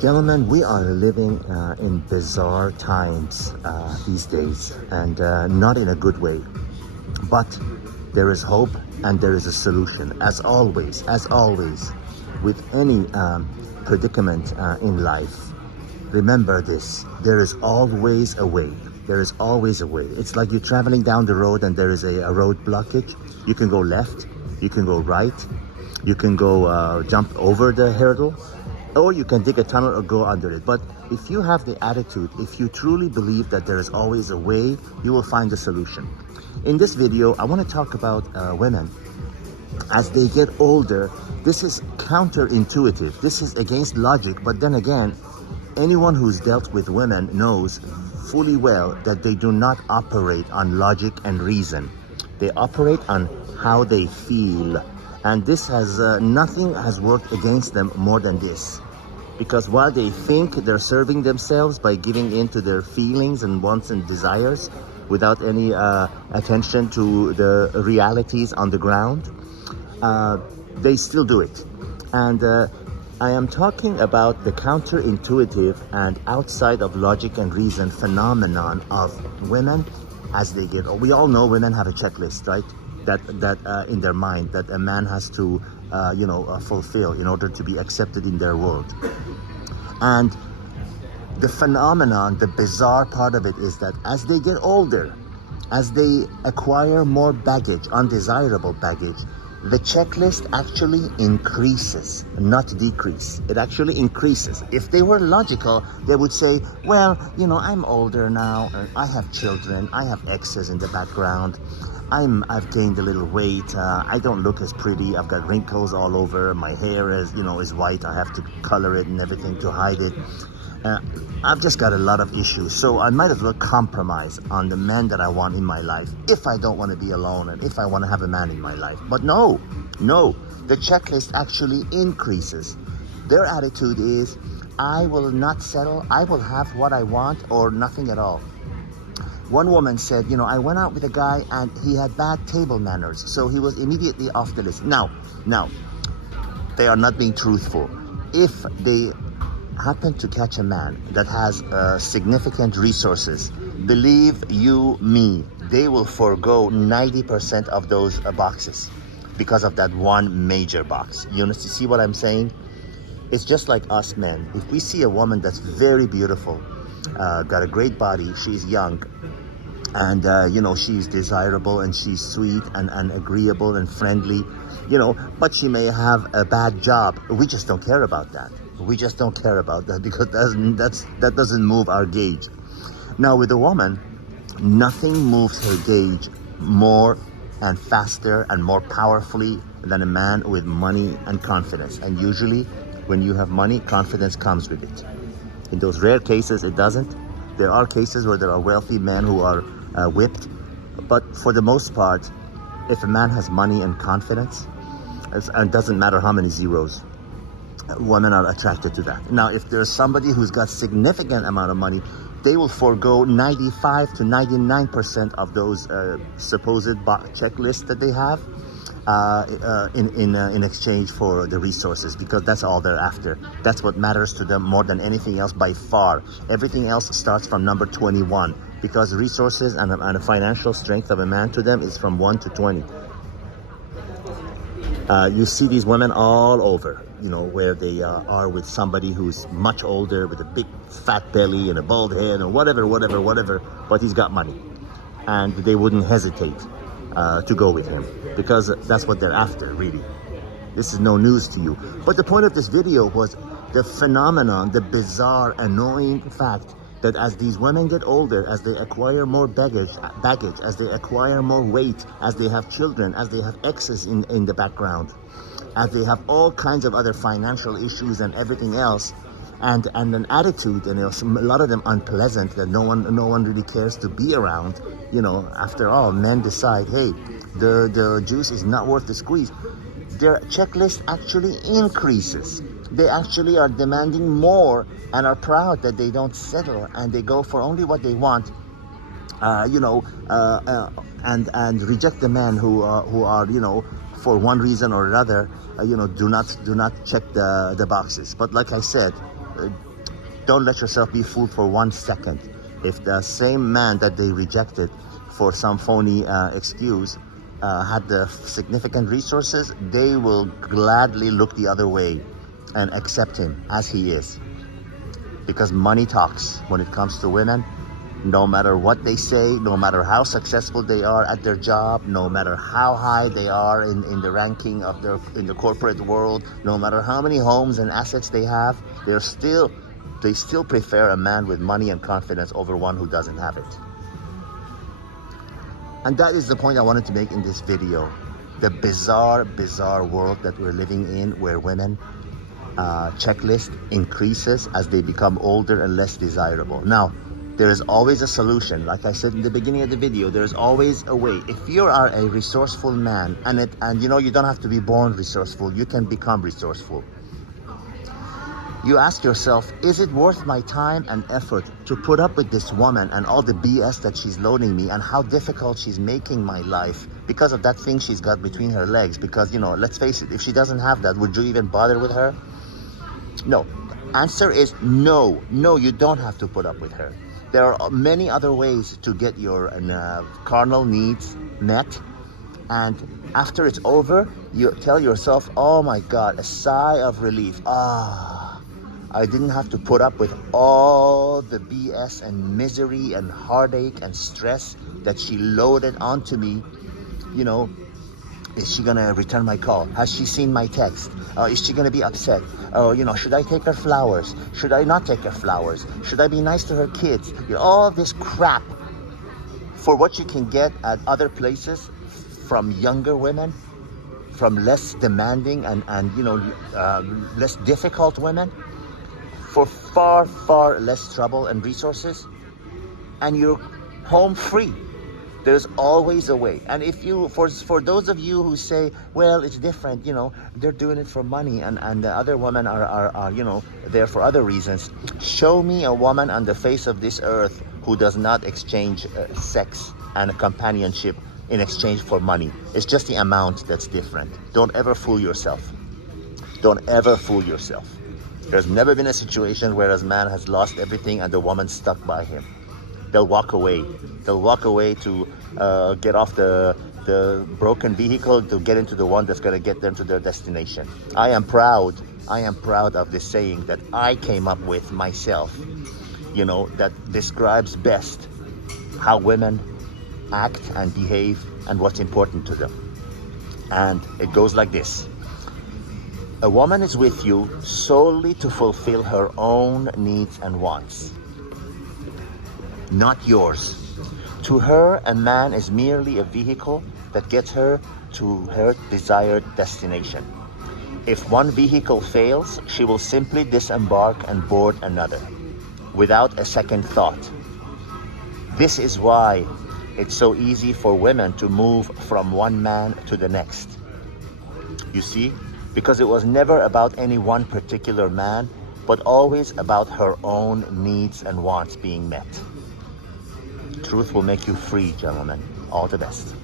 Gentlemen, we are living in bizarre times these days, and not in a good way. But there is hope and there is a solution, as always, with any predicament in life. Remember this, there is always a way. There is always a way. It's like you're traveling down the road and there is a road blockage. You can go left, you can go right, you can go jump over the hurdle, or you can dig a tunnel or go under it. But if you have the attitude, if you truly believe that there is always a way, you will find a solution. In this video, I want to talk about women. As they get older, this is counterintuitive. This is against logic, but then again, anyone who's dealt with women knows fully well that they do not operate on logic and reason. They operate on how they feel. And this has, nothing has worked against them more than this. Because while they think they're serving themselves by giving in to their feelings and wants and desires without any attention to the realities on the ground, they still do it. And I am talking about the counterintuitive and outside of logic and reason phenomenon of women as they get old. We all know women have a checklist, right? That in their mind that a man has to fulfill in order to be accepted in their world. And the phenomenon, the bizarre part of it is that as they get older, as they acquire more baggage, undesirable baggage, the checklist actually increases, not decrease. It actually increases. If they were logical, they would say, well, I'm older now, I have children, I have exes in the background, I've gained a little weight, I don't look as pretty, I've got wrinkles all over, my hair is white, I have to color it and everything to hide it. I've just got a lot of issues, so I might as well compromise on the man that I want in my life if I don't want to be alone and if I want to have a man in my life. But no, the checklist actually increases. Their attitude is, I will not settle, I will have what I want or nothing at all. One woman said, I went out with a guy and he had bad table manners, so he was immediately off the list. Now, they are not being truthful. If they happen to catch a man that has significant resources, believe you me, they will forego 90% of those boxes because of that one major box. You see what I'm saying? It's just like us men. If we see a woman that's very beautiful, got a great body, she's young, and she's desirable and she's sweet and agreeable and friendly, but she may have a bad job, we just don't care about that. We just don't care about that because that doesn't move our gauge. Now with a woman, nothing moves her gauge more and faster and more powerfully than a man with money and confidence. And usually when you have money, confidence comes with it. In those rare cases, it doesn't. There are cases where there are wealthy men who are whipped. But for the most part, if a man has money and confidence, it doesn't matter how many zeros, women are attracted to that. Now, if there's somebody who's got significant amount of money, they will forego 95 to 99% of those supposed checklists that they have in exchange for the resources, because that's all they're after. That's what matters to them more than anything else by far. Everything else starts from number 21, because resources and the financial strength of a man to them is from 1 to 20. You see these women all over, where they are with somebody who's much older with a big fat belly and a bald head and whatever, but he's got money. And they wouldn't hesitate to go with him because that's what they're after, really. This is no news to you. But the point of this video was the phenomenon, the bizarre, annoying fact that as these women get older, as they acquire more baggage, as they acquire more weight, as they have children, as they have exes in the background, as they have all kinds of other financial issues and everything else, and an attitude, and a lot of them unpleasant, that no one really cares to be around. After all, men decide, hey, the juice is not worth the squeeze. Their checklist actually increases. They actually are demanding more and are proud that they don't settle and they go for only what they want, and reject the men who are for one reason or another do not check the boxes. But like I said, don't let yourself be fooled for 1 second. If the same man that they rejected for some phony excuse had the significant resources, they will gladly look the other way and accept him as he is. Because money talks when it comes to women. No matter what they say, no matter how successful they are at their job, no matter how high they are in the ranking of in the corporate world, no matter how many homes and assets they have, they still prefer a man with money and confidence over one who doesn't have it. And that is the point I wanted to make in this video. The bizarre world that we're living in, where women checklist increases as they become older and less desirable. Now, there is always a solution. Like I said in the beginning of the video, there's always a way. If you are a resourceful man, and you know, you don't have to be born resourceful, you can become resourceful. You ask yourself, is it worth my time and effort to put up with this woman and all the BS that she's loading me and how difficult she's making my life because of that thing she's got between her legs? Because, you know, let's face it, if she doesn't have that, would you even bother with her? No. Answer is no. No, you don't have to put up with her. There are many other ways to get your carnal needs met. And after it's over, you tell yourself, oh my God, a sigh of relief. I didn't have to put up with all the BS and misery and heartache and stress that she loaded onto me. You know, is she gonna return my call? Has she seen my text? Is she gonna be upset? Oh, you know, should I take her flowers? Should I not take her flowers? Should I be nice to her kids? You know, all this crap for what you can get at other places from younger women, from less demanding and you know, less difficult women, for far less trouble and resources, and you're home free. There's always a way. And if you, for those of you who say, well, it's different, you know, they're doing it for money and the other women are, you know, there for other reasons. Show me a woman on the face of this earth who does not exchange sex and companionship in exchange for money. It's just the amount that's different. Don't ever fool yourself. Don't ever fool yourself. There's never been a situation where a man has lost everything and the woman stuck by him. They'll walk away. They'll walk away to get off the broken vehicle to get into the one that's going to get them to their destination. I am proud of this saying that I came up with myself, you know, that describes best how women act and behave and what's important to them. And it goes like this. A woman is with you solely to fulfill her own needs and wants, not yours. To her, a man is merely a vehicle that gets her to her desired destination. If one vehicle fails, she will simply disembark and board another, without a second thought. This is why it's so easy for women to move from one man to the next. You see? Because it was never about any one particular man, but always about her own needs and wants being met. Truth will make you free, gentlemen. All the best.